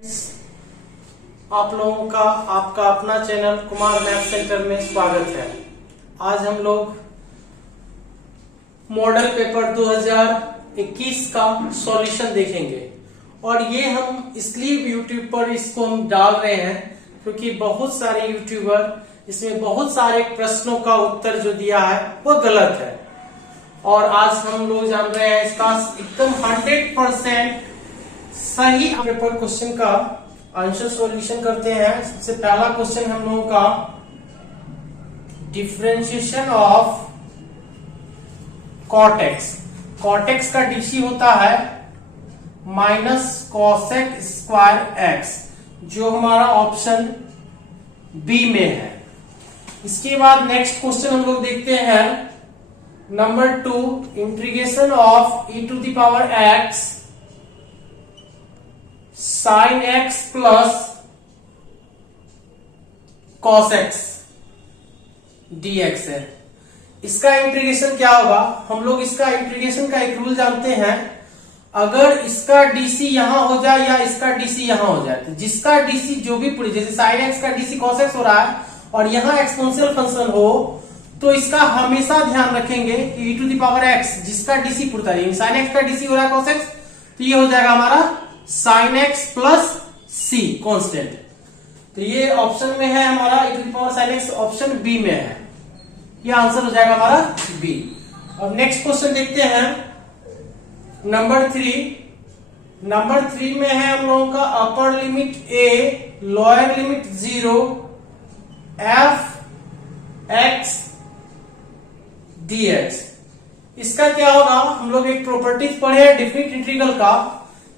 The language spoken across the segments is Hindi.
आप लोगों का आपका अपना चैनल कुमार मैथ सेंटर में स्वागत है। आज हम लोग मॉडल पेपर 2021 का सॉल्यूशन देखेंगे और ये हम इसलिए यूट्यूब पर इसको हम डाल रहे हैं क्योंकि बहुत सारे यूट्यूबर इसमें बहुत सारे प्रश्नों का उत्तर जो दिया है वो गलत है और आज हम लोग जान रहे हैं इसका एकदम 100% सही पेपर क्वेश्चन का आंसर सॉल्यूशन करते हैं। सबसे पहला क्वेश्चन हम लोगों का differentiation of cot X. Cot X का डीसी होता है माइनस कॉसेक स्क्वायर एक्स, जो हमारा ऑप्शन बी में है। इसके बाद नेक्स्ट क्वेश्चन हम लोग देखते हैं number 2, integration of e to the power x sine x plus cos x dx है। इसका इंटीग्रेशन क्या होगा? हम लोग इसका इंटीग्रेशन का एक रूल जानते हैं, अगर इसका डीसी यहां हो जाए या इसका डीसी यहां हो जाए तो जिसका डीसी जो भी पूरी, जैसे साइन एक्स का डीसी कॉस एक्स हो रहा है और यहां एक्सपोनेंशियल फंक्शन हो तो इसका हमेशा ध्यान रखेंगे कि e to the power x जिसका डीसी पूरता है, साइन एक्स का डीसी हो रहा है कॉस एक्स, तो ये हो जाएगा हमारा sine X plus C constant. तो ये ऑप्शन में है हमारा e to the power sine X, option B में है, ये आंसर हो जाएगा हमारा बी। अब नेक्स्ट क्वेश्चन देखते हैं नंबर 3 में है हम लोगों का अपर limit a lower limit 0 f x dx। इसका क्या होगा? हम लोग एक प्रॉपर्टीज पढ़े हैं डिफिनिट इंटीग्रल का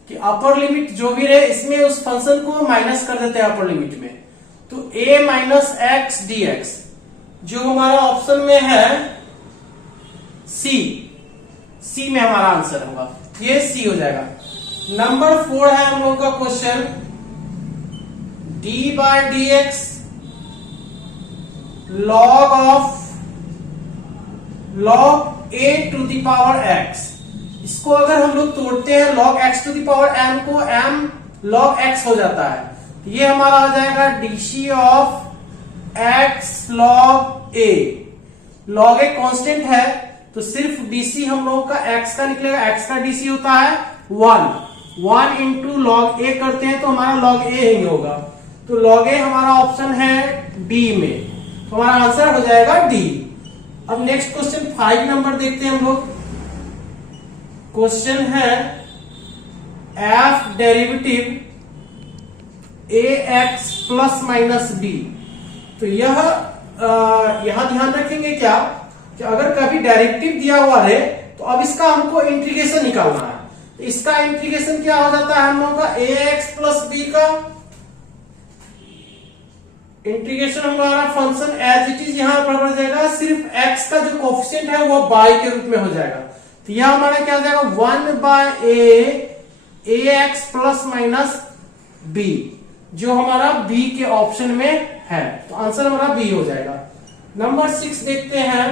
कि अपर लिमिट जो भी रहे इसमें उस फंक्शन को माइनस कर देते हैं अपर लिमिट में, तो a माइनस एक्स dx जो हमारा ऑप्शन में है सी में हमारा आंसर होगा, ये सी हो जाएगा। नंबर 4 है हम लोग का question d by d x log a to the power x। इसको अगर हम लोग तोड़ते हैं log x to the power m को m log x हो जाता है, तो ये हमारा हो जाएगा dc of x log a। log a constant है तो सिर्फ dc हम लोगों का x का निकलेगा, x का dc होता है 1 इंटू log a करते हैं तो हमारा log a ही होगा, तो log a हमारा ऑप्शन है डी में, तो हमारा आंसर हो जाएगा डी। अब नेक्स्ट क्वेश्चन 5 नंबर देखते हैं हम लोग। क्वेश्चन है f derivative ax plus minus b। तो यहां ध्यान रखेंगे क्या कि अगर कभी डेरिवेटिव दिया हुआ है तो अब इसका हमको इंटीग्रेशन निकालना है, तो इसका इंटीग्रेशन क्या हो जाता है हम लोगों का ax प्लस b का इंटीग्रेशन हमारा फंक्शन एज इट इज यहां पर बढ़ जाएगा, सिर्फ x का जो कोफिशिएंट है वो बाई के रूप में हो जाएगा, तो यह हमारा क्या हो जाएगा 1 by ax plus minus b जो हमारा b के ऑप्शन में है, तो आंसर हमारा b हो जाएगा। नंबर 6 देखते हैं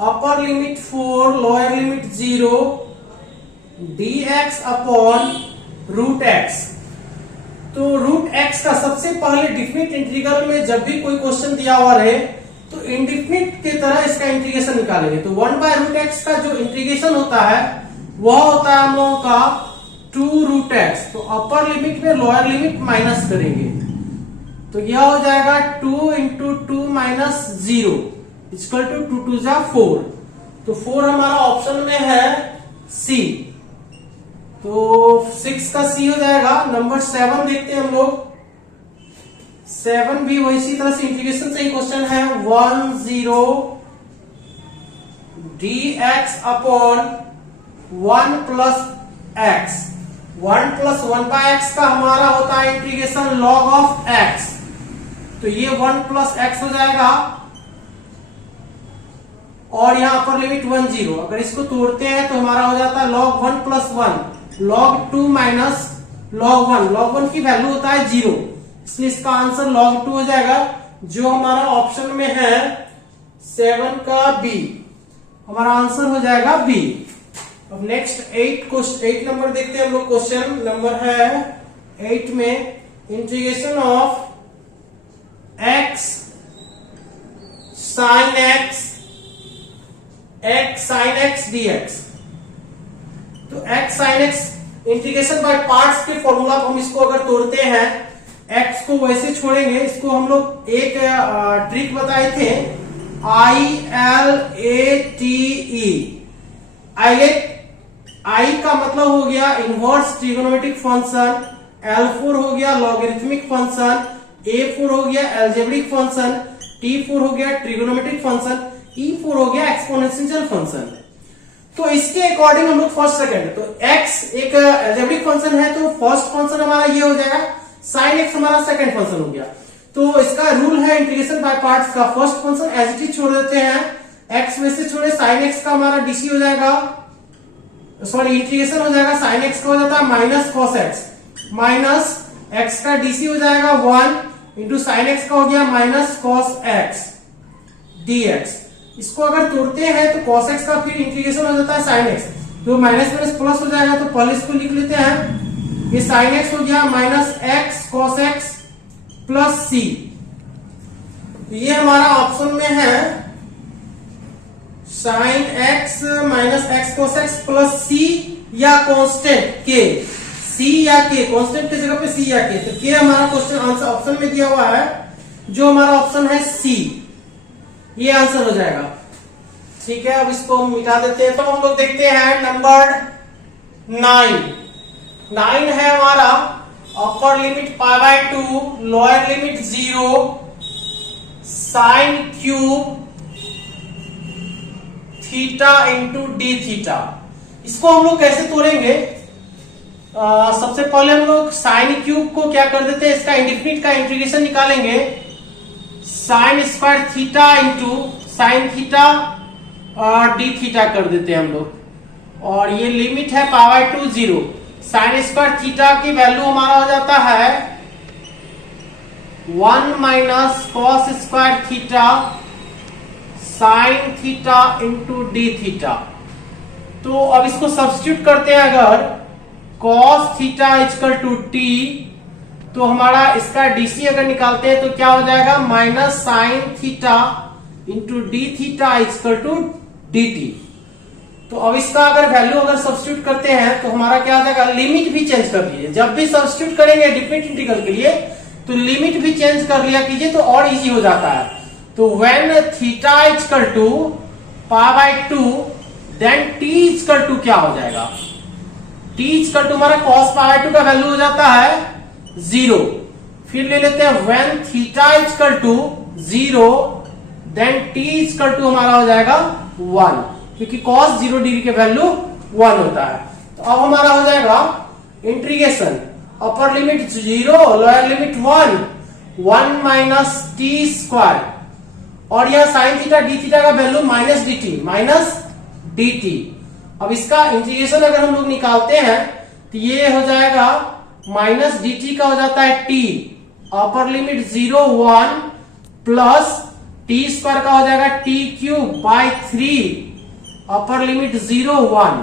upper limit 4 lower limit 0 dx upon root x। तो रूट x का सबसे पहले डिफिनिट इंटीग्रल में जब भी कोई क्वेश्चन दिया हुआ रहे तो इंडिफिनिट की तरह इसका इंटीग्रेशन निकालेंगे, तो 1 बाय रूट एक्स का जो इंटीग्रेशन होता है वह होता है हम लोगों का 2 रूट एक्स, तो अपर लिमिट में लोअर लिमिट माइनस करेंगे, तो यह हो जाएगा 2 इंटू 2 माइनस 0 इक्वल टू 2 2 जा 4, तो 4 हमारा ऑप्शन में है सी, तो 6 का सी हो जाएगा। नंबर 7 देखते हैं हम लोग। 7 भी वही इसी तरह से इंटीग्रेशन से ही क्वेश्चन है 10 dx upon 1 plus x. 1 plus 1 by x का हमारा होता है इंटीग्रेशन log ऑफ x, तो ये 1 प्लस एक्स हो जाएगा और यहां पर लिमिट 1 0, अगर इसको तोड़ते हैं तो हमारा हो जाता है log 1 plus 1 log 2 minus log 1। log 1 की वैल्यू होता है 0, इसलिए इसका आंसर log 2 हो जाएगा जो हमारा ऑप्शन में है 7 का बी, हमारा आंसर हो जाएगा बी। अब नेक्स्ट 8 नंबर देखते हैं हम लोग। क्वेश्चन नंबर है 8 में integration of x sin x dx। तो x sin x integration by parts के फॉर्मूला हम इसको अगर तोड़ते हैं, x को वैसे छोड़ेंगे, इसको हम लोग एक ट्रिक बताए थे, ILATE। आई का मतलब हो गया इनवर्स ट्रिगोनोमेट्रिक फंक्शन, L4 हो गया लॉगरिथमिक फंक्शन, A4 हो गया अलजेब्रिक फंक्शन, T4 हो गया ट्रिगोनोमेट्रिक फंक्शन, E4 हो गया एक्सपोनेंशियल फंक्शन। तो इसके अकॉर्डिंग हम लोग फर्स्ट सेकंड, तो x एक अलजेब्रिक फंक्शन है तो फर्स्ट फंक्शन हमारा ये हो जाएगा, sin x हमारा सेकंड फंक्शन हो गया। तो इसका रूल है इंटीग्रेशन बाय पार्ट्स का, first function as it is छोड़ देते हैं, x में से छोड़े sin x का हमारा डीसी हो जाएगा, सॉरी इंटीग्रेशन हो जाएगा, sin x का हो जाता है minus cos x, minus x का डीसी हो जाएगा 1 इंटू साइन एक्स का हो गया माइनस cos x dx। इसको अगर तोड़ते हैं तो cos x का फिर इंटीग्रेशन हो जाता है sin x, तो माइनस माइनस प्लस हो जाएगा, तो पहले इसको लिख लेते हैं, ये sin x हो गया minus x cos x plus c। ये हमारा ऑप्शन में है sin x minus x cos x plus c या कांस्टेंट k, c या k, कांस्टेंट की जगह पे c या k, तो k हमारा क्वेश्चन आंसर ऑप्शन में दिया हुआ है, जो हमारा ऑप्शन है c, ये आंसर हो जाएगा। ठीक है, अब इसको हम मिटा देते हैं। तो हम लोग देखते हैं नंबर 9 है हमारा upper limit π/2 lower limit 0 sine cube theta into d theta. इसको हम लोग कैसे तोड़ेंगे? सबसे पहले हम लोग साइन क्यूब को क्या कर देते हैं, इसका इंडेफिनिट का इंटीग्रेशन निकालेंगे, sign square theta into sine theta D theta कर देते हैं हम लोग, और ये लिमिट है π/2 0। साइन स्क्वायर थीटा की वैल्यू हमारा हो जाता है 1 minus cos square theta sine theta into d theta. तो अब इसको सब्स्टिट्यूट करते हैं, अगर cos थीटा इक्वल टू टी, तो हमारा इसका डीसी अगर निकालते हैं तो क्या हो जाएगा, minus sine theta into d theta equal to d t. तो अब इसका अगर वैल्यू अगर सब्स्टिट्यूट करते हैं तो हमारा क्या आ जाएगा, लिमिट भी चेंज कर लीजिए, जब भी सब्स्टिट्यूट करेंगे डिफरेंट इंटीग्रल के लिए तो लिमिट भी चेंज कर लिया कीजिए तो और इजी हो जाता है। तो when theta equal to π/2 then t equal to क्या हो जाएगा, टी इक्वल टू हमारा cos π/2 का वैल्यू हो जाता है 0। फिर ले लेते हैं when theta equal to 0 then t equal to हमारा हो जाएगा 1, क्योंकि cos 0 डिग्री के वैल्यू 1 होता है। तो अब हमारा हो जाएगा integration upper limit 0 lower limit 1 minus T square, और यह साइन थीटा डी थीटा का वैल्यू माइनस डी टी। अब इसका इंटीग्रेशन अगर हम लोग निकालते हैं तो ये हो जाएगा माइनस डी टी का हो जाता है T, upper limit 0 1 plus T square का हो जाएगा T cube by 3 upper limit 0 1,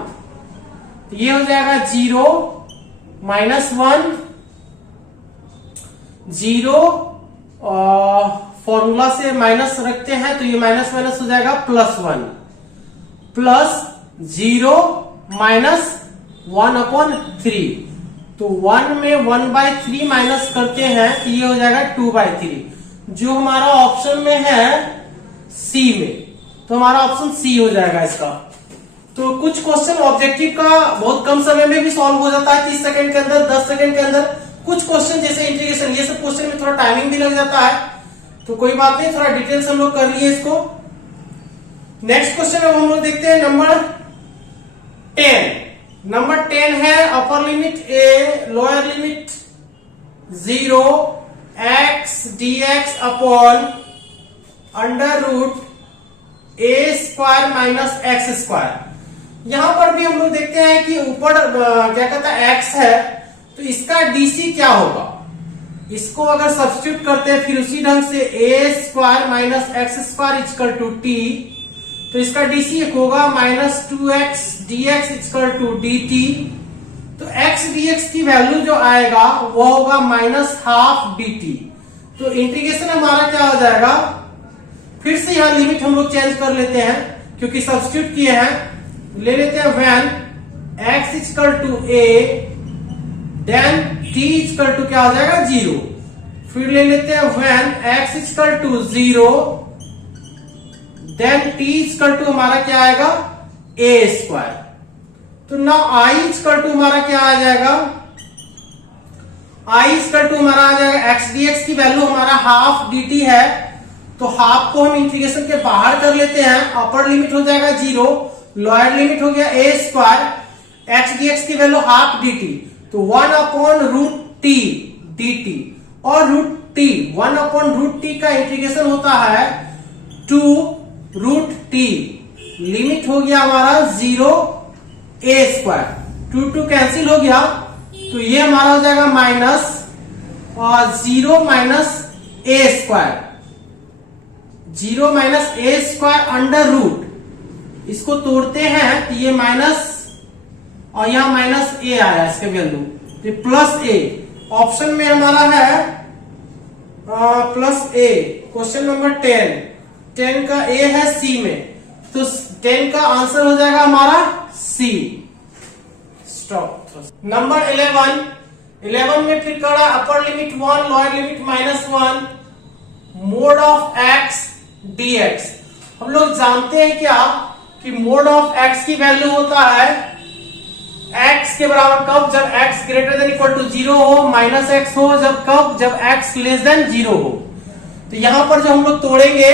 तो ये हो जाएगा 0 माइनस 1 0, फॉर्मूला से माइनस रखते हैं तो ये माइनस माइनस हो जाएगा प्लस 1 प्लस 0 माइनस 1/3। तो 1 में 1/3 माइनस करते हैं तो ये हो जाएगा 2/3, जो हमारा ऑप्शन में है सी में, तो हमारा ऑप्शन सी हो जाएगा इसका। तो कुछ क्वेश्चन ऑब्जेक्टिव का बहुत कम समय में भी सॉल्व हो जाता है, 30 सेकंड के अंदर, 10 सेकंड के अंदर। कुछ क्वेश्चन जैसे इंटीग्रेशन, ये सब क्वेश्चन में थोड़ा टाइमिंग भी लग जाता है, तो कोई बात नहीं, थोड़ा डिटेल्स हम लोग कर लिए इसको। नेक्स्ट क्वेश्चन अब हम लोग देखते हैं नंबर 10 है upper limit a lower limit 0 x dx upon under root a square minus x square. यहां पर भी हम लोग देखते हैं कि ऊपर क्या कहता है x है, तो इसका डीसी क्या होगा, इसको अगर सब्स्टिट्यूट करते हैं फिर उसी ढंग से a square minus x square equal to t, तो इसका डीसी होगा minus 2x dx equal to dt। तो x dx की वैल्यू जो आएगा वो होगा -12 dt। तो इंटीग्रेशन हमारा क्या हो जाएगा, फिर से यहां लिमिट हम लोग चेंज कर लेते हैं क्योंकि सब्स्टिट्यूट किए हैं। ले लेते हैं when x equal to a then t equal to क्या हो जाएगा 0। फिर ले लेते हैं when x equal to 0 then t equal to हमारा क्या आएगा a स्क्वायर। तो नाउ i इक्वल टू हमारा क्या आ जाएगा, i इक्वल टू हमारा आ जाएगा x dx की वैल्यू हमारा हाफ dt है, तो हाफ को हम इंटीग्रेशन के बाहर कर लेते हैं। अपर लिमिट हो जाएगा 0, लोअर लिमिट हो गया a स्क्वायर, x dx की वैल्यू हाफ dt, तो 1/√t dt और √t का इंटीग्रेशन होता है 2√t। लिमिट हो गया हमारा 0 a स्क्वायर, 2 कैंसिल हो गया, तो ये हमारा हो जाएगा माइनस और 0 minus a square, 0 minus a square under root. इसको तोड़ते हैं तो ये माइनस और यहां माइनस a आया इसके वैल्यू, ये प्लस a। ऑप्शन में हमारा है प्लस a। क्वेश्चन नंबर 10 का a है c में, तो 10 का आंसर हो जाएगा हमारा c। स्टॉप। नंबर 11 में फिर करा upper limit 1 lower limit -1 mod of x dx। हम लोग जानते हैं क्या कि मोड ऑफ x की वैल्यू होता है x के बराबर कब, जब x greater than equal to 0 हो, -x हो जब कब, जब x लेस देन 0 हो। तो यहां पर जो हम लोग तोड़ेंगे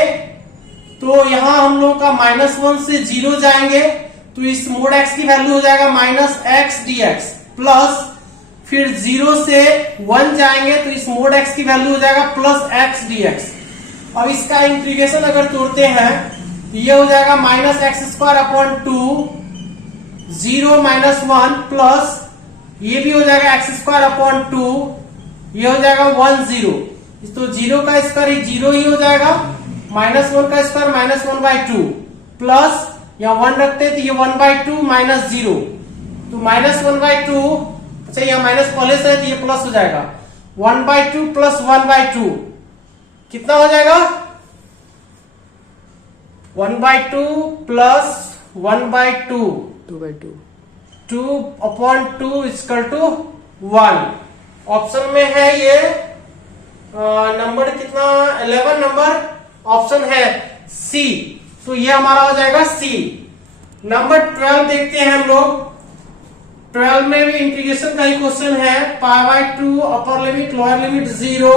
तो यहां हम लोग का -1 से 0 जाएंगे, तो इस मोड x की वैल्यू हो जाएगा -x dx प्लस फिर 0 से 1 जाएंगे तो इस मोड x की वैल्यू हो जाएगा +x dx। अब इसका इंटीग्रेशन अगर तोड़ते हैं तो ये हो जाएगा -x²/2 0 -1 प्लस ये भी हो जाएगा x²/2, ये हो जाएगा 1 0। तो 0 का स्क्वायर 0 ही हो जाएगा, -1 का स्क्वायर -1/2 प्लस यहाँ 1 रखते तो ये 1/2 माइनस 0, तो -1/2, अच्छा यहाँ माइनस पहले से है तो ये प्लस हो जाएगा 1/2 प्लस 1/2 कितना हो जाएगा 1/2 प्लस 1/2 2/2 इक्वल टू 1। ऑप्शन में है ये नंबर कितना 11 नंबर ऑप्शन है सी, तो ये हमारा हो जाएगा सी। नंबर 12 देखते हैं हम लोग। 12 में भी इंटीग्रेशन का ही क्वेश्चन है। π/2 upper limit lower limit 0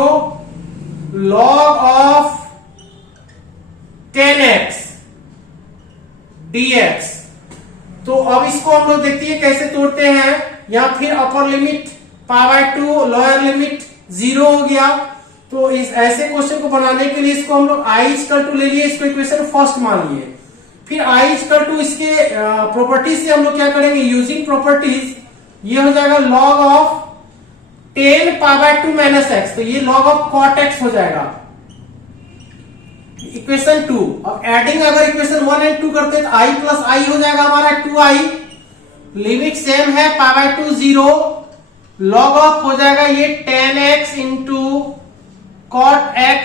log of 10x dx। तो अब इसको हम लोग देखते हैं कैसे तोड़ते हैं। या फिर अपर लिमिट π/2 लोअर लिमिट 0 हो गया, तो इस ऐसे क्वेश्चन को बनाने के लिए इसको हम लोग i इक्वल टू ले लिए, इसको इक्वेशन फर्स्ट मान लिए। फिर i इक्वल टू इसके प्रॉपर्टीज से हम लोग क्या करेंगे, यूजिंग प्रॉपर्टीज, ये हो जाएगा log ऑफ 10 π/2 माइनस x, तो ये log ऑफ cot x हो जाएगा इक्वेशन 2। अब एडिंग अगर इक्वेशन 1 एंड 2 करते हैं तो i प्लस i हो जाएगा हमारा 2i। लिमिट सेम है π/2 0, log ऑफ हो जाएगा ये 10x into cot x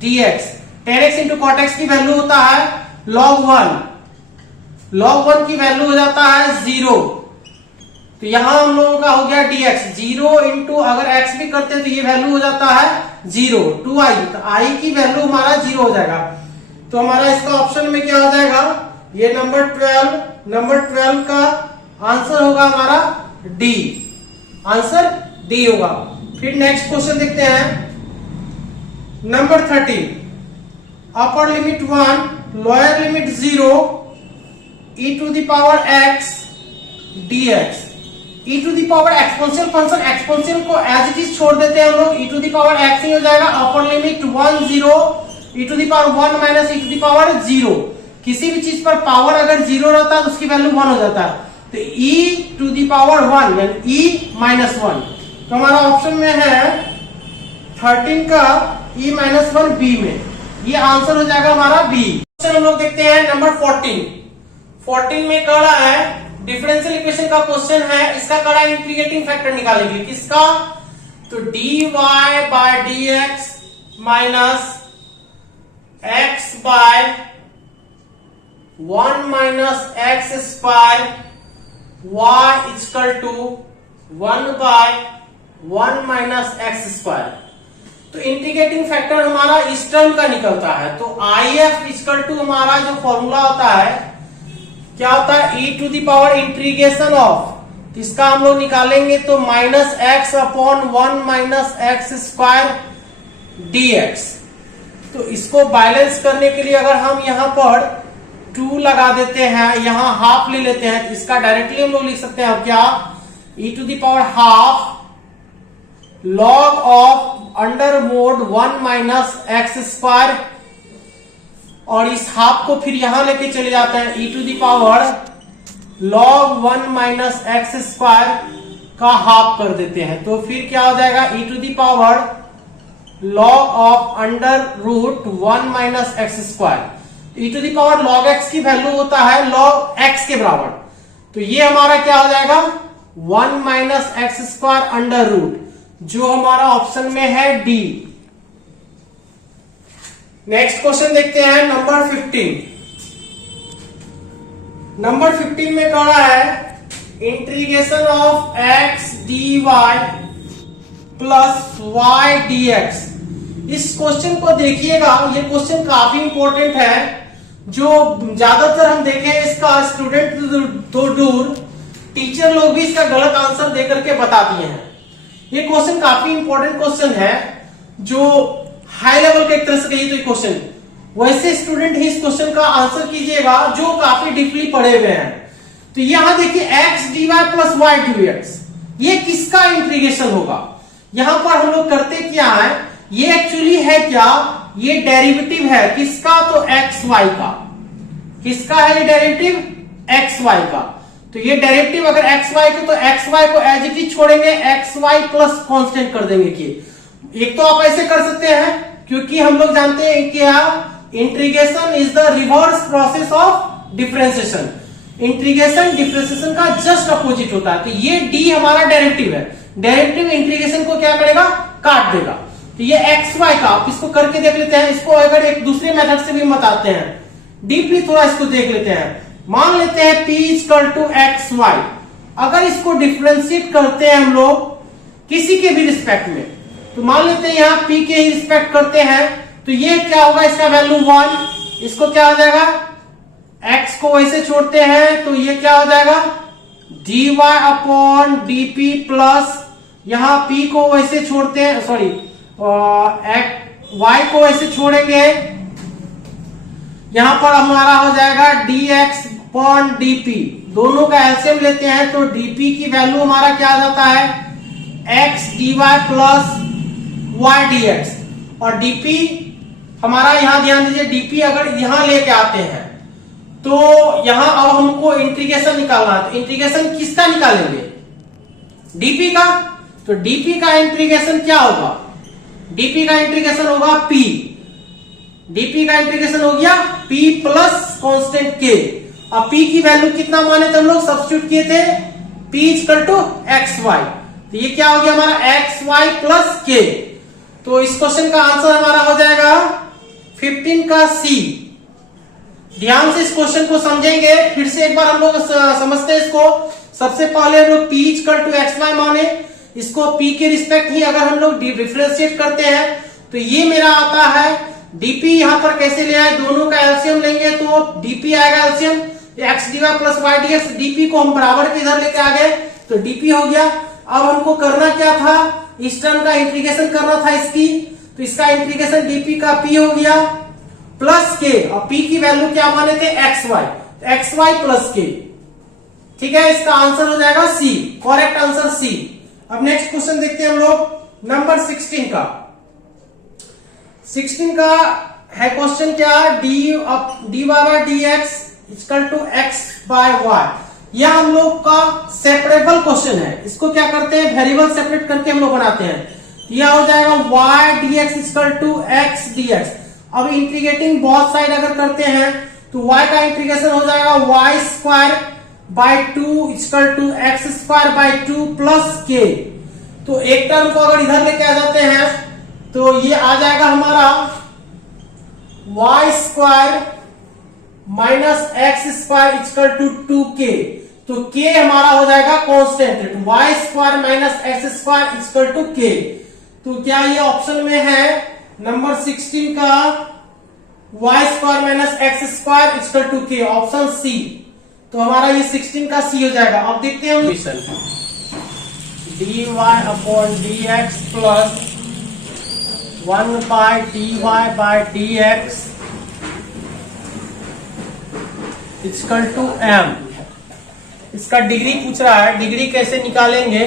dx। 10x into cot x की वैल्यू होता है log 1, log 1 की वैल्यू हो जाता है 0, तो यहां हम लोगों का हो गया dx। 0 इंटू अगर x भी करते हैं तो ये वैल्यू हो जाता है 0 2i, तो i की वैल्यू हमारा 0 हो जाएगा। तो हमारा इसका ऑप्शन में क्या हो जाएगा, ये नंबर 12 का आंसर होगा हमारा डी, आंसर डी होगा। फिर नेक्स्ट क्वेश्चन देखते हैं। Number 13 upper limit 1 lower limit 0 e to the power x dx। e to the power exponential function, exponential को एज इट इज छोड़ देते हैं हम लोग, e to the power x ही हो जाएगा। Upper limit 1 0 e to the power 1 minus e to the power 0। किसी भी चीज पर पावर अगर 0 रहता है तो उसकी वैल्यू 1 हो जाता है, तो e टू द पावर 1 यानी e माइनस 1। तो हमारा ऑप्शन में है 13 का e माइनस 1 बी में, ये आंसर हो जाएगा हमारा बी। क्वेश्चन हम लोग देखते हैं नंबर 14 में कह रहा है डिफरेंशियल इक्वेशन का क्वेश्चन है, इसका कड़ा इंटीग्रेटिंग फैक्टर निकालेंगे, किसका? तो dy by d x minus x by 1 minus x square y equal to 1 by 1 minus x square. तो इंटीग्रेटिंग फैक्टर हमारा इस टर्म का निकलता है, तो IF इक्वल टू हमारा जो फॉर्मूला होता है क्या होता है? e to the power integration of, इसका हम लोग निकालेंगे तो minus x upon 1 minus x square dx। तो इसको बैलेंस करने के लिए अगर हम यहां पर 2 लगा देते हैं, यहां हाफ ले लेते हैं, तो इसका डायरेक्टली हम लोग लिख सकते हैं क्या? e to the power half log of under mod 1 minus x square, और इस हाफ को फिर यहां लेके चले जाते हैं e to the power log 1 minus x square का हाफ कर देते हैं, तो फिर क्या हो जाएगा? e to the power log of under root 1 minus x square. e to the power log x की वैल्यू होता है लॉग एक्स के बराबर, तो ये हमारा क्या हो जाएगा? 1 minus x square under root, जो हमारा ऑप्शन में है डी। नेक्स्ट क्वेश्चन देखते हैं नंबर 15। नंबर 15 में कह रहा है integration of x dy plus y dx। इस क्वेश्चन को देखिएगा, ये क्वेश्चन काफी इंपॉर्टेंट है, जो ज्यादातर हम देखें इसका स्टूडेंट तो दूर टीचर लोग भी इसका गलत आंसर देकर के बता दिए हैं। ये क्वेश्चन काफी इंपॉर्टेंट क्वेश्चन है, जो हाई लेवल का एक तरह से कहिए तो ये क्वेश्चन, वैसे स्टूडेंट ही इस क्वेश्चन का आंसर कीजिएगा जो काफी डीपली पढ़े हुए हैं। तो यहां देखिए x dy plus y dx, ये किसका इंटीग्रेशन होगा? यहां पर हम लोग करते क्या है, ये एक्चुअली है क्या? ये डेरिवेटिव है किसका? तो एक्स वाई का। किसका है ये डेरिवेटिव? एक्स वाई का। तो ये डेरिवेटिव अगर एक्स वाई को, तो एक्स वाई को एज इट इज छोड़ेंगे, एक्स वाई प्लस कॉन्स्टेंट कर देंगे। कि एक तो आप ऐसे कर सकते हैं, क्योंकि हम लोग जानते हैं कि integration is the reverse process of differentiation. Integration differentiation का जस्ट अपोजिट होता है। तो ये डी हमारा डेरिवेटिव है, डेरिवेटिव इंटीग्रेशन को क्या करेगा? काट देगा। तो ये एक्स वाई का, आप इसको करके देख लेते हैं। इसको अगर एक दूसरे मेथड से भी बताते हैं, डीपली थोड़ा इसको देख लेते हैं। मान लेते हैं p equal to x y, अगर इसको डिफरेंशिएट करते हैं हम लोग किसी के भी रिस्पेक्ट में, तो मान लेते हैं यहां p के ही रिस्पेक्ट करते हैं, तो ये क्या होगा? इसका वैल्यू 1, इसको क्या हो जाएगा? x को वैसे छोड़ते हैं तो ये क्या हो जाएगा? dy अपॉन dp प्लस, यहां p को वैसे छोड़ते हैं, सॉरी y को वैसे छोड़ेंगे, यहां पर हमारा हो जाएगा dx अपॉन dp। दोनों का एलसीएम लेते हैं तो dp की वैल्यू हमारा क्या आ जाता है? x dy plus y dx। और dp हमारा यहां ध्यान दीजिए, dp अगर यहां लेके आते हैं तो यहां अब हमको इंटीग्रेशन निकालना है। तो इंटीग्रेशन किसका निकालेंगे? dp का। तो dp का इंटीग्रेशन क्या होगा? dp का इंटीग्रेशन होगा p। dp का इंटीग्रेशन हो गया p प्लस कॉन्स्टेंट k। अब p की वैल्यू कितना माने थे हम लोग? सब्स्टिट्यूट किए थे p equal to x y. तो ये क्या हो गया हमारा? X y plus k। तो इस क्वेश्चन का आंसर हमारा हो जाएगा 15 का सी। ध्यान से इस क्वेश्चन को समझेंगे, फिर से एक बार हम लोग समझते हैं इसको। सबसे पहले हम लोग p equal to x y माने, इसको p के रिस्पेक्ट ही अगर हम लोग डिफरेंशिएट करते हैं तो ये मेरा आता है dp। यहां पर कैसे ले आए? दोनों का एलसीएम लेंगे तो dp आएगा LCM x dy plus y dx। dp को हम बराबर के इधर लेके आ गए तो dp हो गया। अब हमको करना क्या था? इस टर्म का इंटीग्रेशन करना था इसकी, तो इसका इंटीग्रेशन dp का p हो गया प्लस k। और p की वैल्यू क्या माने थे? xy, तो xy प्लस k। ठीक है, इसका आंसर हो जाएगा सी, करेक्ट आंसर सी। अब नेक्स्ट क्वेश्चन देखते हैं हम लोग नंबर 16 का। 16 का है क्वेश्चन क्या? dy by dx equal to x by y। यह हम लोग का सेपरेबल क्वेश्चन है। इसको क्या करते हैं? वेरिएबल सेपरेट करके हम लोग बनाते हैं। यह हो जाएगा y dx equal to x dx। अब इंटीग्रेटिंग बहुत साइड अगर करते हैं तो y का इंटीग्रेशन हो जाएगा y square by two equal to x square by two plus k. तो एक टर्म को अगर इधर लेके आ जाते हैं तो ये आ जाएगा हमारा y square minus x square equal to 2k। तो k हमारा हो जाएगा constant, y square minus x square equal to k। तो क्या ये ऑप्शन में है नंबर 16 का y square minus x square equal to k, option C. तो हमारा ये 16 का सी हो जाएगा। अब देखते हैं dy upon dx plus 1 by dy by dx equal to m। इसका डिग्री पूछ रहा है, डिग्री कैसे निकालेंगे।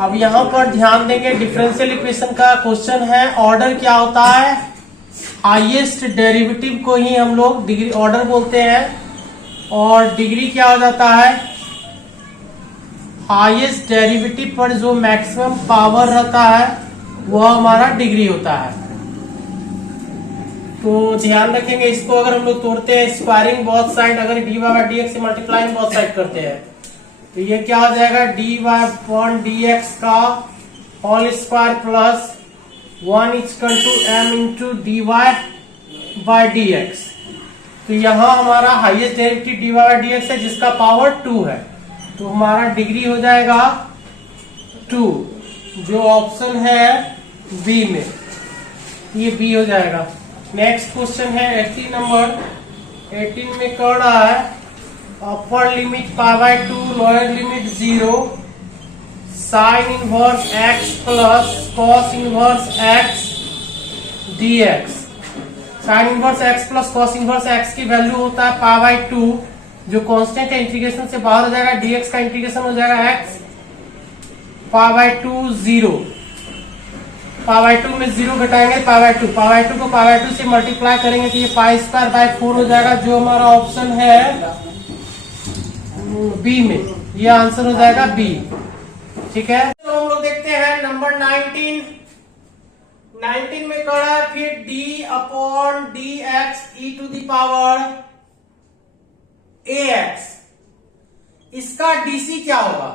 अब यहां पर ध्यान देंगे, डिफरेंशियल इक्वेशन का क्वेश्चन है, ऑर्डर क्या होता है, हाईएस्ट डेरिवेटिव को ही हम लोग डिग्री ऑर्डर बोलते हैं, और डिग्री क्या हो जाता है, हाईएस्ट डेरिवेटिव पर जो मैक्सिमम पावर रहता है वह हमारा डिग्री होता है। तो ध्यान रखेंगे, इसको अगर हम लोग तोड़ते हैं स्क्वायरिंग बोथ साइड, अगर d y by d x से मल्टीप्लाइंग बोथ साइड करते हैं तो ये क्या हो जाएगा, d y upon d x का whole square plus 1 equal to m into d y by d x. तो यहाँ हमारा highest derivative d y by d x है जिसका पावर 2 है, तो हमारा डिग्री हो जाएगा 2, जो ऑप्शन है बी में, ये बी हो जाएगा। नेक्स्ट क्वेश्चन है 18 नंबर। 18 में कह रहा है upper limit pi by 2 lower limit 0 sign inverse x plus cos inverse x dx। Sign inverse x plus cos inverse x की वैल्यू होता है पाई बाई 2, जो कांस्टेंट है, इंटीग्रेशन से बाहर हो जाएगा, dx का इंटीग्रेशन हो जाएगा x pi by 2 0, pi by 2 में 0 घटाएंगे पाई बाई 2, पाई बाई 2 को पाई बाई 2 से मल्टीप्लाई करेंगे तो ये पाई स्क्वायर बाई 4 हो जाएगा, जो हमारा ऑप्शन है बी में, ये आंसर हो जाएगा बी। ठीक है, तो हम लोग देखते हैं नंबर 19। 19 में कह रहा है फिर d upon d x e to the power ax, इसका dc क्या होगा,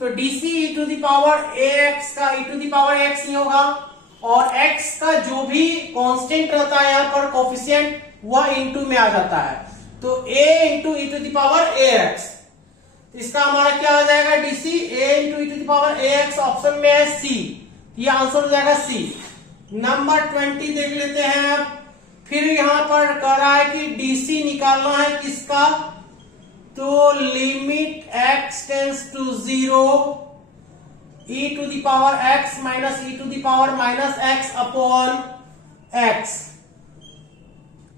तो dc e to the power ax का e to the power x ही होगा, और x का जो भी कांस्टेंट रहता है यहाँ पर कोफिशिएंट वह इनटू में आ जाता है, तो a into e to the power ax। इसका हमारा क्या हो जाएगा, dc a into e to the power ax, option में है c, ये आंसर हो जाएगा c। नंबर 20 देख लेते हैं अब। फिर यहाँ पर कह रहा है कि dc निकालना है किसका, तो limit x tends to 0 e to the power x minus e to the power minus x upon x।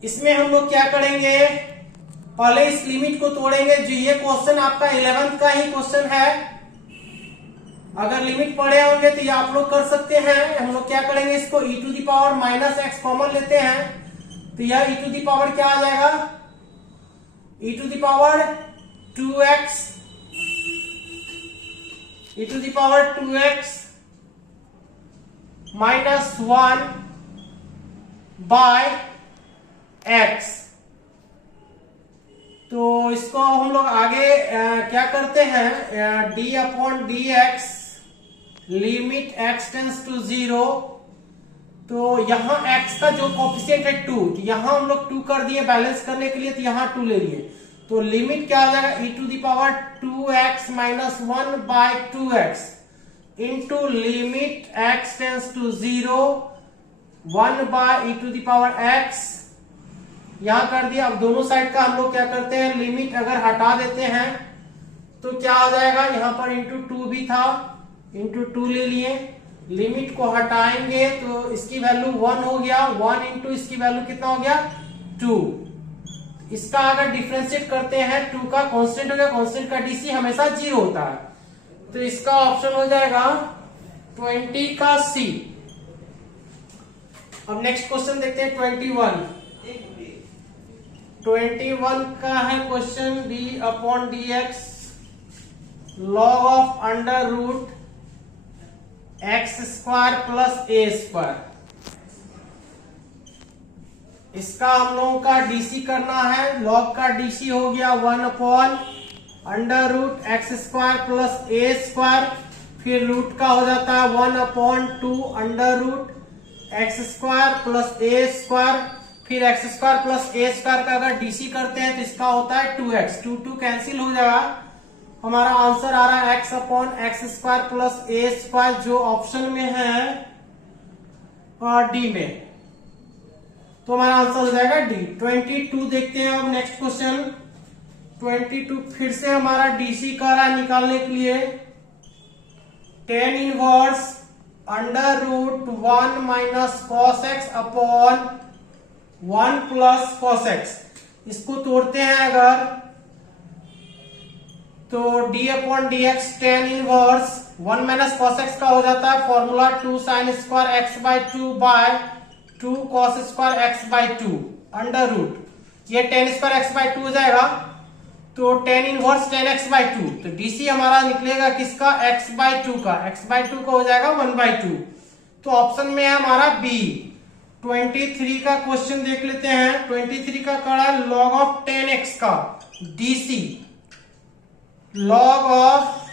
इसमें हम लोग क्या करेंगे, पहले इस लिमिट को तोड़ेंगे, जो ये क्वेश्चन आपका 11th का ही क्वेश्चन है, अगर लिमिट पढ़े होंगे तो ये आप लोग कर सकते हैं। हम लोग क्या करेंगे, इसको e to the power minus x common लेते हैं, तो यह e टू दी पावर क्या आ जाएगा, e to the power 2x, e to the power 2x minus 1 by x। तो इसको हम लोग आगे क्या करते हैं, d upon d x limit x tends to 0, तो यहाँ x का जो कोफिशिएंट है 2, तो यहाँ हम लोग 2 कर दिए बैलेंस करने के लिए, तो यहाँ 2 ले लिए, तो लिमिट क्या आ जाएगा, e to the power 2x minus 1 by 2x into limit x tends to 0 1 by e to the power x, यहां कर दिया। अब दोनों साइड का हम लोग क्या करते हैं, लिमिट अगर हटा देते हैं तो क्या आ जाएगा, यहां पर इंटू 2 भी था, इंटू 2 ले लिए, लिमिट को हटाएंगे तो इसकी वैल्यू 1 हो गया, 1 इंटू इसकी वैल्यू कितना हो गया 2। इसका अगर डिफरेंशिएट करते हैं 2 का कांस्टेंट हो गया, कांस्टेंट का डीसी हमेशा 0 होता है, तो इसका ऑप्शन हो जाएगा 20 का सी। अब नेक्स्ट क्वेश्चन देखते हैं 21 का है question, d upon d x log of under root x square plus a square. इसका हम लोगों का डीसी करना है, लॉग का डीसी हो गया 1 upon under root x square plus a square, फिर रूट का हो जाता है 1/2 under root x square plus a square, फिर x square plus a square का अगर डीसी करते हैं तो इसका होता है 2x, 2 कैंसिल हो जाएगा, हमारा आंसर आ रहा है x/x square plus a square, जो ऑप्शन में है और डी में, तो हमारा आंसर हो जाएगा डी। 22 देखते हैं अब नेक्स्ट क्वेश्चन। 22 फिर से हमारा डीसी कर रहा है निकालने के लिए, tan inverse under root 1 minus cos x upon 1 plus cos x. इसको तोड़ते हैं अगर तो d upon d x tan inverse 1 minus cos x का हो जाता है formula 2 sine square x by 2 by 2 cos square x by 2 under root, ये टेन स्क्वायर एक्स बाई 2 हो जाएगा, तो tan inverse tan x by 2, तो डीसी हमारा निकलेगा किसका, एक्स बाई 2 का, एक्स बाई 2 का हो जाएगा 1/2, तो ऑप्शन में है हमारा बी। 23 का क्वेश्चन देख लेते हैं। 23 का कड़ा लॉग ऑफ 10x का डीसी, लॉग ऑफ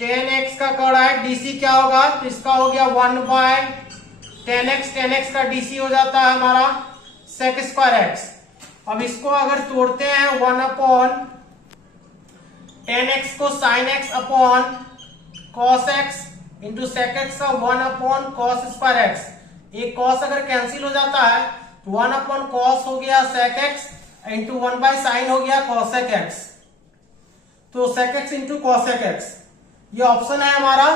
10x का कड़ा है, डीसी क्या होगा, तो इसका हो गया 1/10x, 10x का डीसी हो जाता है हमारा sec स्क्वायर एक्स। अब इसको अगर तोड़ते हैं 1/10x को sin x upon cos x into sec x का 1/cos स्क्वायर एक्स, एक cos अगर कैंसिल हो जाता है तो 1/cos हो गया sec x इंटू 1/sin हो गया cosec x, तो sec x into cosec x, ये ऑप्शन है हमारा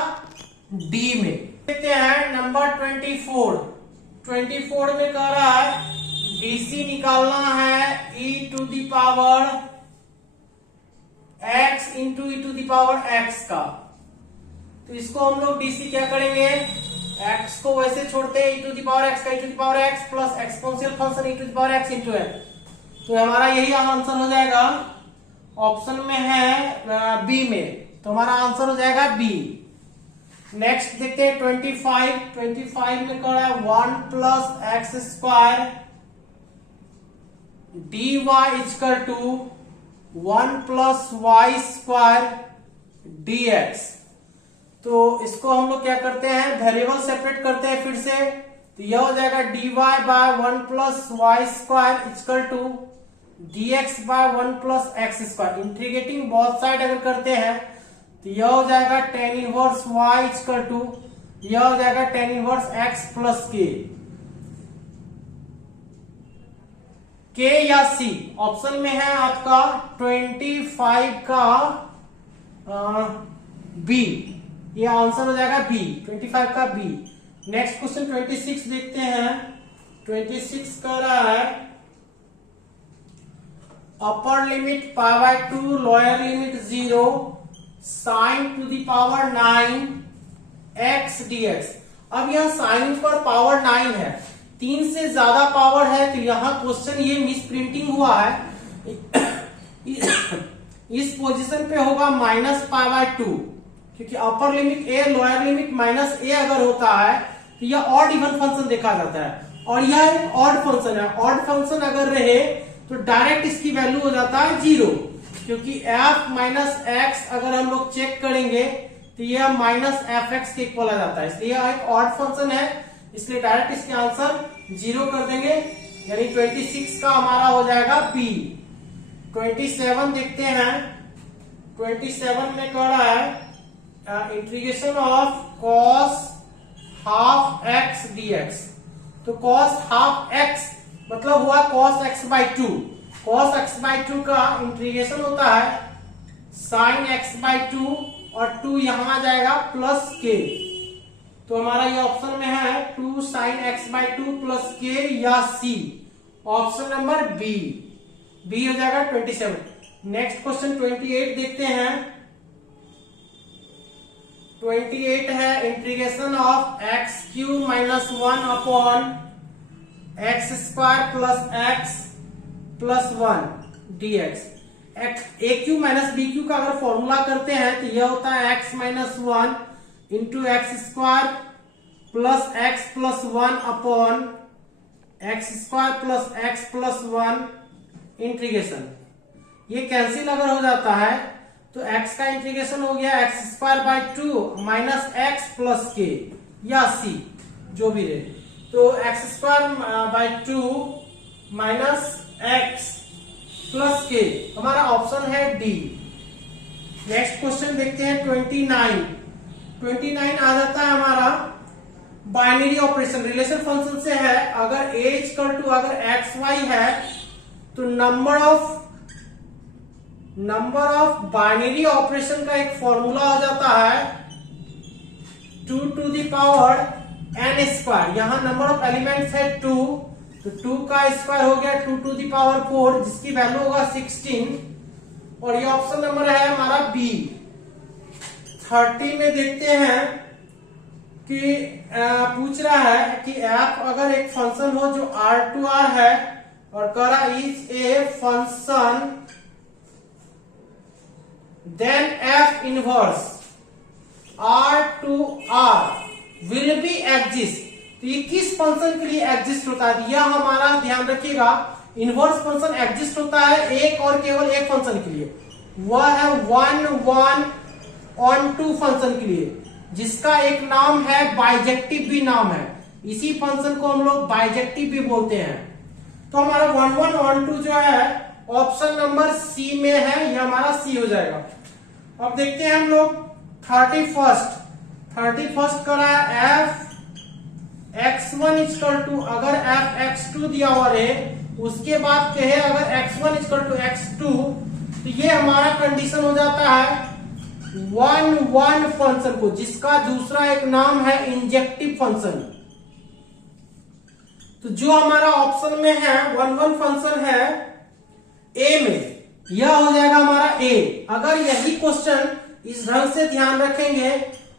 डी में। देखते हैं नंबर 24 में कह रहा है डीसी निकालना है e to the power x into e to the power x का, तो इसको हम लोग डीसी क्या करेंगे, x को वैसे छोड़ते हैं e to the power x का e to the power x plus exponential function e to the power x into x, तो हमारा यही आंसर हो जाएगा, ऑप्शन में है बी में, तो हमारा आंसर हो जाएगा बी। नेक्स्ट देखते हैं 25 में कर रहा है 1 plus x square d y equal to 1 plus y square d x, तो इसको हम लोग क्या करते हैं, वेरिएबल सेपरेट करते हैं फिर से, तो यह हो जाएगा d y by 1 plus y square equal to d x by 1 plus x square, integrating both side अगर करते हैं तो यह हो जाएगा tan inverse y equal to, यह हो जाएगा tan inverse x plus k या c, ऑप्शन में है आपका 25 का बी, ये आंसर हो जाएगा बी, 25 का बी। नेक्स्ट क्वेश्चन 26 देखते हैं। 26 कर रहा है upper limit π/2 lower limit 0 sine to the power 9 x dx। अब यह साइन पर पावर 9 है, 3 से ज्यादा पावर है, तो यहां क्वेश्चन ये मिस प्रिंटिंग हुआ है, इस पोजीशन पे होगा -π/2, क्योंकि अपर limit a lower limit -a अगर होता है तो यह ऑड इवन फंक्शन देखा जाता है, और यह एक ऑड फंक्शन है, ऑड फंक्शन अगर रहे तो डायरेक्ट इसकी वैल्यू हो जाता है 0, क्योंकि f माइनस एक्स अगर हम लोग चेक करेंगे तो यह माइनस एफ एक्स के इक्वल आ जाता है, इसलिए यह एक ऑड फंक्शन है, इसलिए डायरेक्ट इसके आंसर 0 कर देंगे, यानी 26 का हमारा हो जाएगा बी। 27 देखते हैं। 27 में कह रहा है integration of cos half x dx, तो cos हाफ x मतलब हुआ cos x/2, cos x/2 का इंटीग्रेशन होता है sin x/2 और 2 यहां आ जाएगा प्लस k, तो हमारा ये ऑप्शन में है 2 sin x/2 प्लस k या c, option number B, B हो जाएगा 27। नेक्स्ट क्वेश्चन 28 देखते हैं। 28 है integration of x³ minus 1 upon x square plus x plus 1 dx। A cube minus b cube का अगर फॉर्मूला करते हैं तो यह होता है x minus 1 into x square plus 1 upon x square plus x plus 1 integration. ये कैंसिल अगर हो जाता है तो x का इंटीग्रेशन हो गया x² माइनस एक्स प्लस के या c जो भी रहे, तो x² माइनस एक्स प्लस के हमारा ऑप्शन है डी। नेक्स्ट क्वेश्चन देखते हैं 29 आ जाता है हमारा बाइनरी ऑपरेशन, रिलेशन फंक्शन से है। अगर a इक्वल टू अगर xy है तो नंबर ऑफ बाइनरी ऑपरेशन का एक फॉर्मूला हो जाता है 2 टू द पावर n²। यहां नंबर ऑफ एलिमेंट्स है 2, तो 2 का स्क्वायर हो गया 2 टू द पावर 4 जिसकी वैल्यू होगा 16 और ये ऑप्शन नंबर है हमारा बी। 30 में देखते हैं कि पूछ रहा है कि f अगर एक फंक्शन हो जो R2R है और करा is a function then f inverse R2R will be exist. तो ये किस फंक्शन के लिए एग्जिस्ट होता है, यह हमारा ध्यान रखिएगा। इनवर्स फंक्शन एग्जिस्ट होता है एक और केवल एक फंक्शन के लिए, वह है 1/1 फंक्शन के लिए, जिसका एक नाम है बाइजेक्टिव भी नाम है। इसी फंक्शन को हम लोग बाइजेक्टिव भी बोलते हैं। तो हमारा 1/1 जो है ऑप्शन नंबर सी में है, यह हमारा सी हो जाएगा। अब देखते हैं हम लोग 31 करा f x1 इक्वल टू अगर f x2 दिया हुआ रहे, उसके बाद कहे अगर x1 इक्वल टू x2, तो ये हमारा कंडीशन हो जाता है 1/1 फंक्शन को, जिसका दूसरा एक नाम है इंजेक्टिव फंक्शन। तो जो हमारा ऑप्शन में है 1/1 फंक्शन है ए में, यह हो जाएगा हमारा ए। अगर यही क्वेश्चन इस ढंग से ध्यान रखेंगे,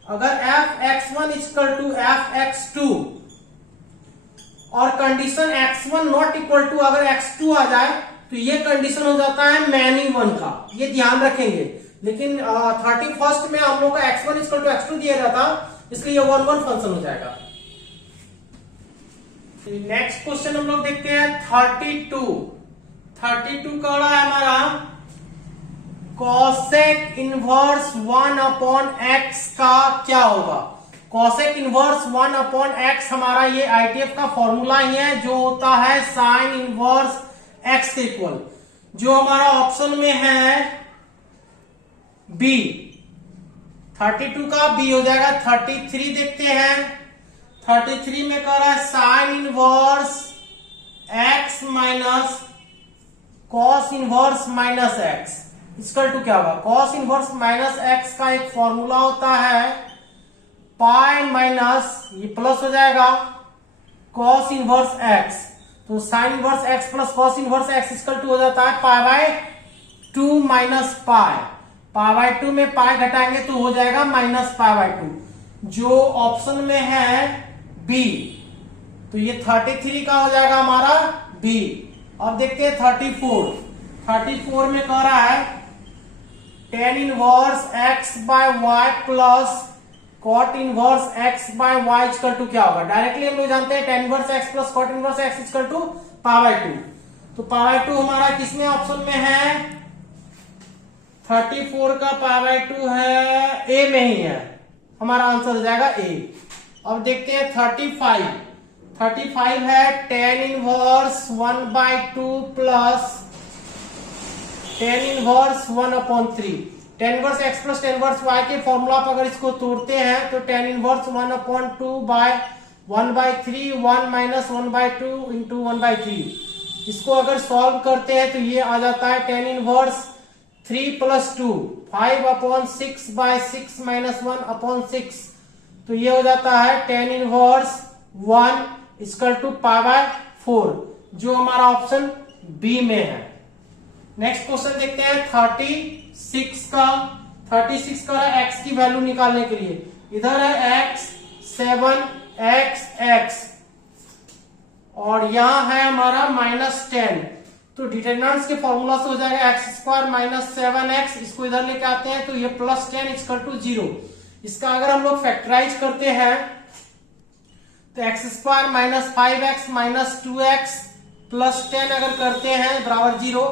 अगर f x1 equal to f x2 और condition x1 not equal to अगर x2 आ जाए, तो ये कंडीशन हो जाता है मैनी वन का, ये ध्यान रखेंगे। लेकिन 31 में हम लोग का x1 इक्वल टू x2 दिया रहा था, इसलिए ये 1/1 फंक्शन हो जाएगा। नेक्स्ट क्वेश्चन हम लोग देखते हैं 32 का रहा है हमारा cosec इनवर्स 1/x का क्या होगा। cosec इनवर्स 1/x हमारा ये ITF का फॉर्मूला ही है, जो होता है साइन इनवर्स x के इक्वल, जो हमारा ऑप्शन में है बी। 32 का बी हो जाएगा। 33 देखते हैं। 33 में कह रहा है sine inverse x minus cos inverse minus x equal to क्या होगा। कॉस इनवर्स माइनस एक्स का एक फॉर्मूला होता है पाई माइनस, ये प्लस हो जाएगा कॉस इनवर्स एक्स, तो sine inverse x plus cos inverse x equal to हो जाता है π/2 माइनस π/2 में पाई घटाएंगे तो हो जाएगा माइनस π/2, जो ऑप्शन में है बी। तो ये 33 का हो जाएगा हमारा बी। अब देखते हैं 34 में कह रहा है tan inverse x by y plus cot inverse x by y equal to क्या होगा। डायरेक्टली हम लोग जानते हैं tan inverse x plus cot inverse x equal to π/2। तो π/2 हमारा किसमें ऑप्शन में है, 34 का π/2 है ए में ही है, हमारा आंसर हो जाएगा ए। अब देखते हैं 35 है tan inverse 1/2 plus tan inverse 1/3। tan inverse x plus tan inverse y के फॉर्मूला पर अगर इसको तोड़ते हैं तो tan inverse 1/2 by 1/3 1 minus 1/2 into 1/3। इसको अगर सॉल्व करते हैं तो ये आ जाता है tan inverse 3 plus 2 5/6 by 6 minus 1/6, तो ये हो जाता है tan इनवर्स 1 इक्वल टू π/4, जो हमारा ऑप्शन बी में है। नेक्स्ट क्वेश्चन देखते हैं 36 का x की वैल्यू निकालने के लिए, इधर है x 7x और यहां है हमारा -10, तो डिटरमिनेंट्स के फॉर्मूला से हो जाएगा x² माइनस 7x, इसको इधर लेके आते हैं तो ये +10 इक्वल टू 0। इसका अगर हम लोग फैक्टराइज करते हैं तो x² minus 5x minus 2x plus 10 अगर करते हैं बराबर 0,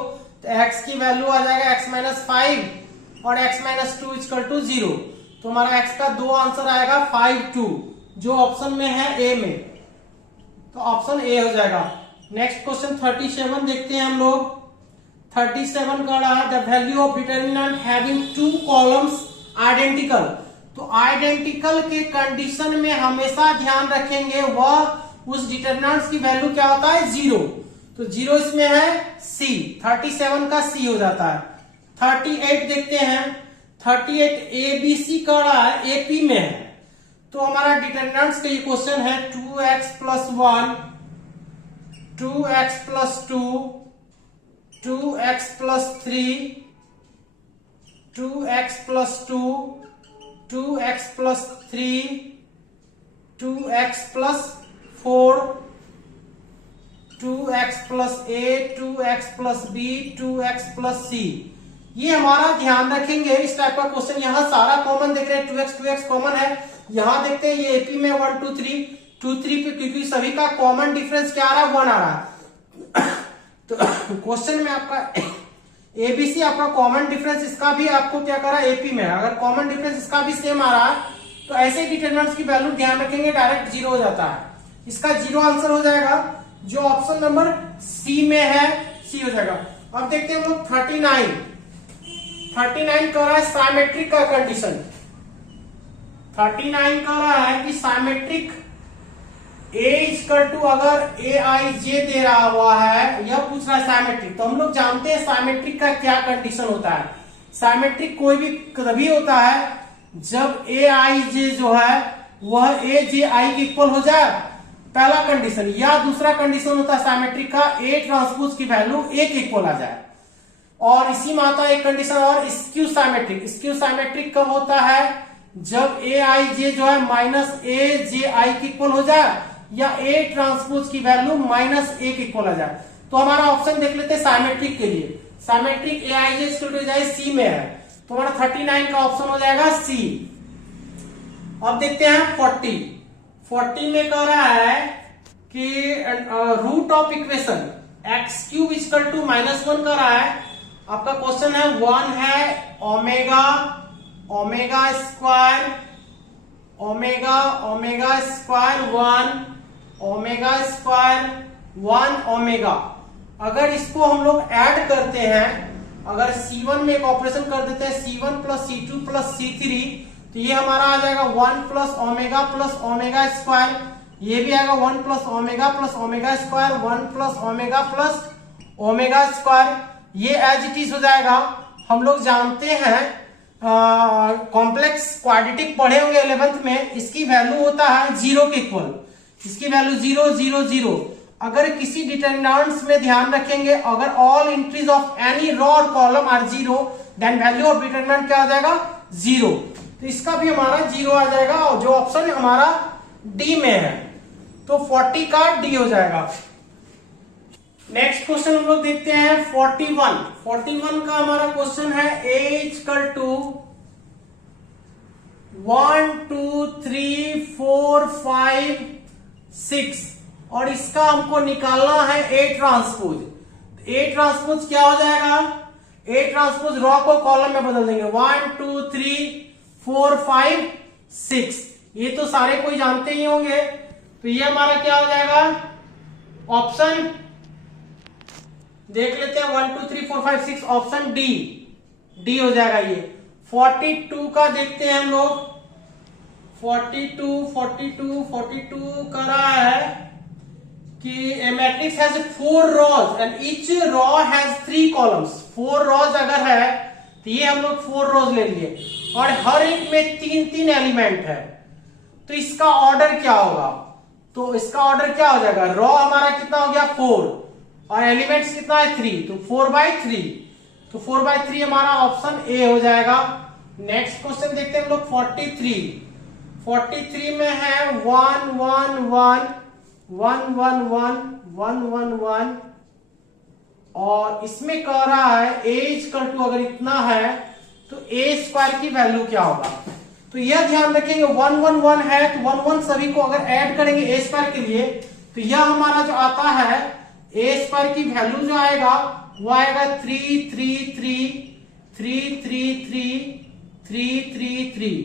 तो x की वैल्यू आ जाएगा x माइनस 5 और x माइनस 2 इक्वल टू 0। तो हमारा x का दो आंसर आएगा 5 2, जो ऑप्शन में है ए में, तो ऑप्शन ए हो जाएगा। नेक्स्ट क्वेश्चन 37 देखते हैं हम लोग। 37 का रहा the value of determinant having two columns identical. तो आइडेंटिकल के कंडीशन में हमेशा ध्यान रखेंगे वह उस डिटर्मिनेंट्स की वैल्यू क्या होता है, 0। तो 0 इसमें है सी, 37 का सी हो जाता है। 38 देखते हैं। 38 एबीसी का रहा है, एपी में है। तो हमारा डिटर्मिनेंट्स का ये क्वेश्चन है 2x plus 1, 2x plus 2, 2x plus 3, 2x plus 2, 2x plus 3, 2x plus 4, 2x plus a, 2x plus b, 2x plus c। ये हमारा ध्यान रखेंगे इस टाइप का क्वेश्चन। यहाँ सारा कॉमन देख रहे हैं, 2x कॉमन है। यहाँ देखते हैं ये एपी में 1 2 3 2 3 पे, क्योंकि सभी का कॉमन डिफरेंस क्या आ रहा है, 1 आ रहा है। तो क्वेश्चन में आपका एबीसी आपका कॉमन डिफरेंस इसका भी आपको क्या करा, एपी में। अगर कॉमन डिफरेंस इसका भी सेम आ रहा है तो ऐसे डिटरमिनेंट्स की वैल्यू ध्यान रखेंगे, डायरेक्ट 0 हो जाता है। इसका 0 आंसर हो जाएगा, जो ऑप्शन नंबर सी में है, सी हो जाएगा। अब देखते हैं हम लोग 39 कर रहा है साइमेट्रिक का कंडीशन। 39 कर रहा है कि साइमेट्रिक ए इक्वल टू, अगर ए आई जे दे रहा हुआ है, यह पूछ रहा है साइमेट्रिक। तो हम लोग जानते हैं साइमेट्रिक का क्या कंडीशन होता है। साइमेट्रिक कोई भी तभी होता है जब ए आई जे जो है वह ए जे आई के इक्वल हो जाए, पहला कंडीशन। या दूसरा कंडीशन होता है साइमेट्रिक का, ए ट्रांसपोज की वैल्यू ए के इक्वल आ जाए। और इसी में आता है एक कंडीशन और, स्क्यू साइमेट्रिक। स्क्यू साइमेट्रिक कब होता है, जब ए आई जे जो है माइनस ए जे आई के इक्वल हो जाए, या ए ट्रांसपोज की वैल्यू माइनस ए के इक्वल आ जाए। तो हमारा ऑप्शन देख लेते हैं साइमेट्रिक के लिए। Symmetric a i j equal to जाए सी में है, तो हमारा 39 का ऑप्शन हो जाएगा सी। अब देखते हैं 40 में कह रहा है कि root of equation x cube equal to -1 कर रहा है। आपका क्वेश्चन है 1 है omega omega square omega omega square 1 omega square 1 omega. अगर इसको हम लोग ऐड करते हैं, अगर C1 में एक ऑपरेशन कर देते हैं, C1 plus C2 plus C3, तो ये हमारा आ जाएगा 1 प्लस ओमेगा स्क्वायर। ये भी आएगा 1 plus omega square, 1 plus omega square. ये एज इट इज हो जाएगा। हम लोग जानते हैं कॉम्प्लेक्स क्वाड्रेटिक पढ़े होंगे 11th में, इसकी वैल्यू होता है 0 के इक्वल। इसकी वैल्यू 0 0 0। अगर किसी डिटरमिनेंट्स में ध्यान रखेंगे, अगर all entries of any row और column are 0, then value of determinant क्या आ जाएगा, 0। तो इसका भी हमारा 0 आ जाएगा, और जो ऑप्शन हमारा डी में है, तो 40 का डी हो जाएगा। नेक्स्ट क्वेश्चन हम लोग देखते हैं 41 का हमारा क्वेश्चन है a इक्वल टू 1 2 3 4 5 6, और इसका हमको निकालना है ए ट्रांसपोज। ए ट्रांसपोज क्या हो जाएगा, ए ट्रांसपोज रॉ को कॉलम में बदल देंगे, 1 2 3 4 5 6। ये तो सारे कोई जानते ही होंगे। तो ये हमारा क्या हो जाएगा, ऑप्शन देख लेते हैं 1 2 3 4 5 6, ऑप्शन डी हो जाएगा ये। 42 का देखते हैं हम लोग। 42 कर रहा है कि a matrix has 4 rows and each row has 3 columns। 4 rows अगर है तो ये हम लोग 4 rows ले लिए, और हर एक में 3 एलिमेंट है। तो इसका ऑर्डर क्या होगा, तो इसका ऑर्डर क्या हो जाएगा, रॉ हमारा कितना हो गया 4, और एलिमेंट्स कितना है 3, तो 4/3। तो 4/3 हमारा ऑप्शन ए हो जाएगा। नेक्स्ट क्वेश्चन देखते हैं हम लोग 43 में है 1 1 1 1 1 1 1 1 1, और इसमें कह रहा है a इक्वल टू, अगर इतना है तो a स्क्वायर की वैल्यू क्या होगा। तो यह ध्यान रखेंगे 1 1 1 है, तो 1 1 सभी को अगर ऐड करेंगे a स्क्वायर के लिए, तो यह हमारा जो आता है a स्क्वायर की वैल्यू जो आएगा वो आएगा 3 3 3 3 3 3 3 3 3।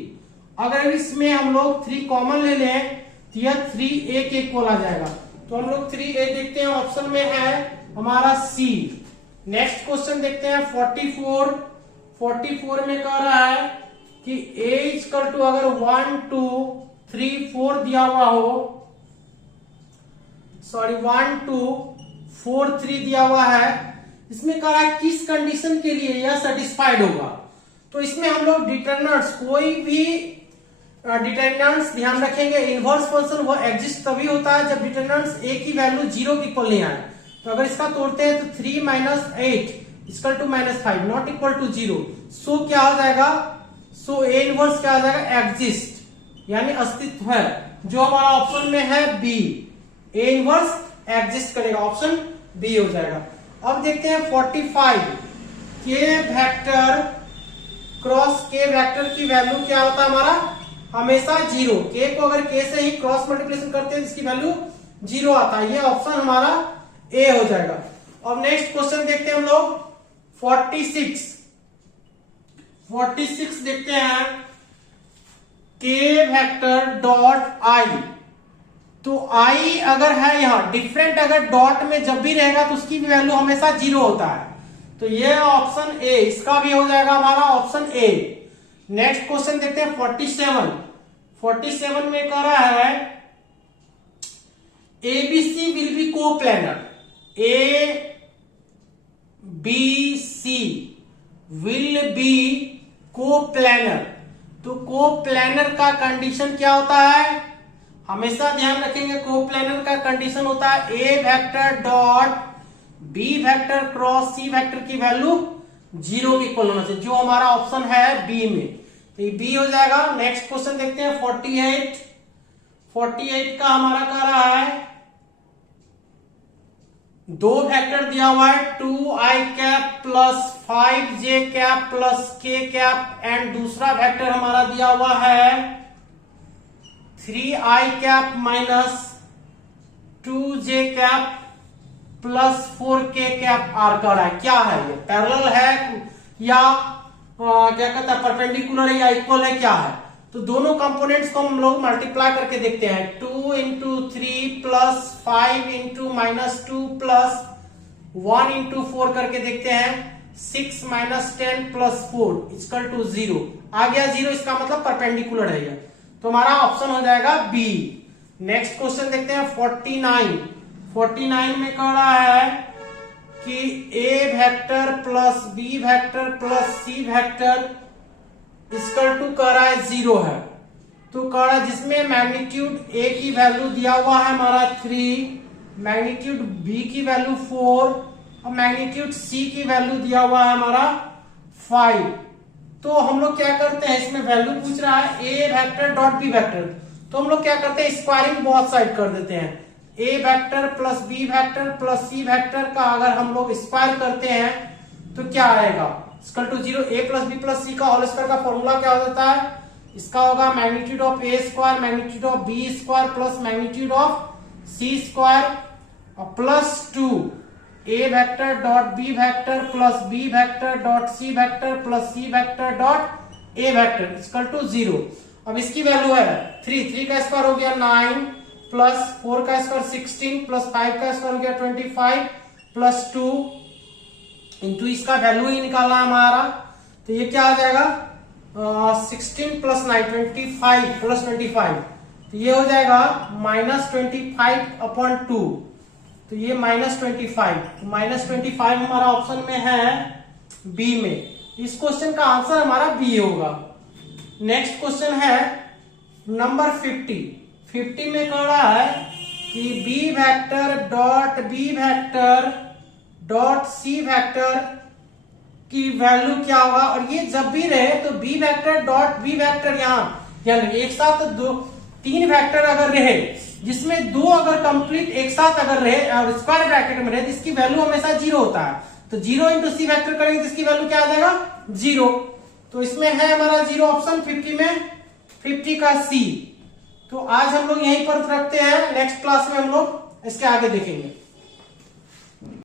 अगर इसमें हम लोग 3 कॉमन ले लें तो यह 3a के इक्वल आ जाएगा। तो हम लोग 3a देखते हैं, ऑप्शन में है हमारा सी। नेक्स्ट क्वेश्चन देखते हैं 44 में कह रहा है कि a इक्वल टू अगर 1 2 3 4 दिया हुआ हो, सॉरी 1 2 4 3 दिया हुआ है, इसमें कह रहा है किस कंडीशन के लिए यह सेटिस्फाइड होगा। तो इसमें हम लोग डिटरमिनेंट्स, कोई भी डिटरमिनेंट्स ध्यान रखेंगे, इनवर्स फंक्शन वो एग्जिस्ट तभी होता है जब डिटरमिनेंट्स a की वैल्यू 0 के इक्वल नहीं आए। तो अगर इसका तोड़ते हैं तो 3 - 8 equal to -5 not equal to 0। So क्या हो जाएगा, सो a इनवर्स क्या हो जाएगा, एग्जिस्ट यानी अस्तित्व है, जो हमारा ऑप्शन में है बी, a इनवर्स एग्जिस्ट करेगा, ऑप्शन बी हो जाएगा। अब देखते हैं 45 के वेक्टर क्रॉस के वेक्टर की वैल्यू क्या होता है हमारा, हमेशा 0। के को अगर के से ही क्रॉस मल्टीप्लिकेशन करते हैं इसकी वैल्यू 0 आता है, ये ऑप्शन हमारा ए हो जाएगा। अब नेक्स्ट क्वेश्चन देखते हैं हम लोग 46 देखते हैं, के वेक्टर डॉट आई। तो आई अगर है यहां डिफरेंट, अगर डॉट में जब भी रहेगा तो उसकी भी वैल्यू हमेशा 0 होता है। तो ये ऑप्शन ए, इसका भी हो जाएगा हमारा ऑप्शन ए। नेक्स्ट क्वेश्चन देखते हैं 47 में कह रहा है ABC will be coplanar, ABC will be coplanar. तो कोप्लेनर का कंडीशन क्या होता है, हमेशा ध्यान रखेंगे कोप्लेनर का कंडीशन होता है a vector dot B vector cross c vector की वैल्यू 0 के इक्वल होना चाहिए, जो हमारा ऑप्शन है बी में, तो ये बी हो जाएगा। नेक्स्ट क्वेश्चन देखते हैं 48 का हमारा कह रहा है, दो वेक्टर दिया हुआ है 2i cap plus 5j cap plus k cap, and दूसरा वेक्टर हमारा दिया हुआ है 3i cap minus 2j cap plus 4k cap आर कर रहा है। क्या है ये, पैरेलल है या क्या कहता है परपेंडिकुलर है या इक्वल है, क्या है। तो दोनों कंपोनेंट्स को हम लोग मल्टीप्लाई करके देखते हैं, 2 into 3 plus 5 into -2 plus 1 into 4 करके देखते हैं, 6 - 10 प्लस 4 इक्वल टू 0 आ गया 0, इसका मतलब परपेंडिकुलर है ये, तो हमारा ऑप्शन हो जाएगा बी। नेक्स्ट क्वेश्चन देखते हैं 49 में कह रहा है कि a vector plus b vector plus c vector equal to कह रहा है 0 है। तो कह रहा है जिसमें मैग्नीट्यूड a की वैल्यू दिया हुआ है हमारा 3, मैग्नीट्यूड b की वैल्यू 4 और मैग्नीट्यूड c की वैल्यू दिया हुआ है हमारा 5। तो हम लोग क्या करते हैं, इसमें वैल्यू पूछ रहा है a vector dot b vector, तो हम लोग क्या करते हैं स्क्वायरिंग बहुत साइड कर देते हैं, a vector plus b vector plus c vector का अगर हम लोग स्क्वायर करते हैं तो क्या आएगा, equal to 0। a plus b plus c का होल स्क्वायर का फॉर्मूला क्या हो जाता है, इसका होगा magnitude of a square magnitude of b square plus magnitude of c square और plus 2 a vector dot b vector plus b vector dot c vector plus c vector dot a vector equal to 0। अब इसकी वैल्यू है 3 का स्क्वायर हो गया 9 प्लस 4 का स्क्वायर 16 प्लस 5 का स्क्वायर हो गया 25 प्लस 2 इंटू इसका वैल्यू ही निकालना हमारा, तो ये क्या आ जाएगा 16 प्लस 9 25 प्लस 25, तो ये हो जाएगा -25/2, तो ये -25, तो -25 हमारा ऑप्शन में है बी में, इस क्वेश्चन का आंसर हमारा बी होगा। नेक्स्ट क्वेश्चन है नंबर 50 में कह रहा है कि B vector dot C vector की वैल्यू क्या होगा, और ये जब भी रहे तो B vector dot B vector यहाँ एक साथ 3 वेक्टर अगर रहे, जिसमें 2 अगर कंप्लीट एक साथ अगर रहे और स्क्वायर ब्रैकेट में रहे तो इसकी वैल्यू हमेशा 0 होता है। तो 0 इंटू सी वेक्टर करेंगे तो इसकी वैल्यू क्या आ जाएगा 0, तो इसमें है हमारा 0 ऑप्शन 50 का सी। तो आज हम लोग यहीं पर रखते हैं, नेक्स्ट क्लास में हम लोग इसके आगे देखेंगे।